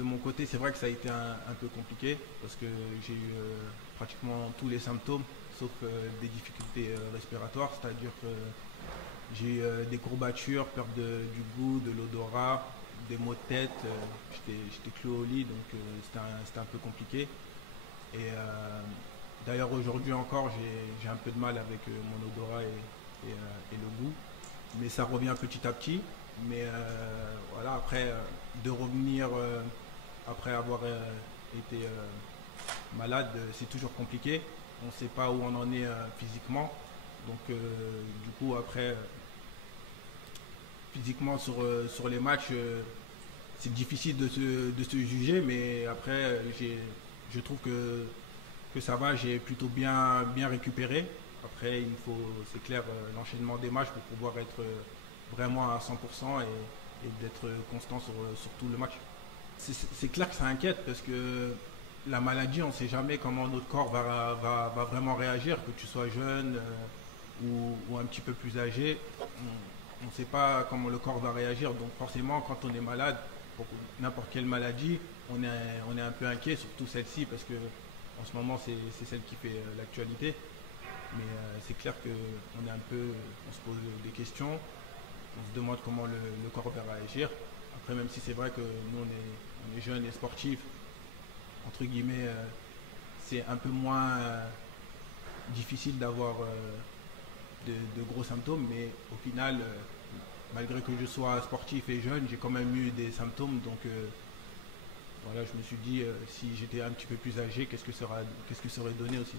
de mon côté, c'est vrai que ça a été un peu compliqué parce que j'ai eu pratiquement tous les symptômes, sauf des difficultés respiratoires, c'est-à-dire que j'ai eu des courbatures, perte du goût, de l'odorat, des maux de tête. J'étais cloué au lit, donc c'était un peu compliqué. Et d'ailleurs, aujourd'hui encore, j'ai un peu de mal avec mon odorat et le goût. Mais ça revient petit à petit. Mais voilà, après, de revenir après avoir été malade, c'est toujours compliqué. On ne sait pas où on en est physiquement. Donc, du coup, après, physiquement sur les matchs, c'est difficile de se juger. Mais après, je trouve que ça va, j'ai plutôt bien récupéré. Après, c'est clair, l'enchaînement des matchs pour pouvoir être vraiment à 100% et d'être constant sur tout le match. C'est clair que ça inquiète parce que la maladie, on ne sait jamais comment notre corps va vraiment réagir, que tu sois jeune ou un petit peu plus âgé. On ne sait pas comment le corps va réagir. Donc forcément, quand on est malade, pour n'importe quelle maladie, on est un peu inquiet, surtout celle-ci, parce que en ce moment, c'est celle qui fait l'actualité. Mais c'est clair qu'on est un peu, on se pose des questions, on se demande comment le corps va réagir. Après, même si c'est vrai que nous, on est jeunes et sportifs, entre guillemets, c'est un peu moins difficile d'avoir de gros symptômes, mais au final, malgré que je sois sportif et jeune, j'ai quand même eu des symptômes. Donc voilà, je me suis dit, si j'étais un petit peu plus âgé, qu'est-ce que ça aurait donné aussi.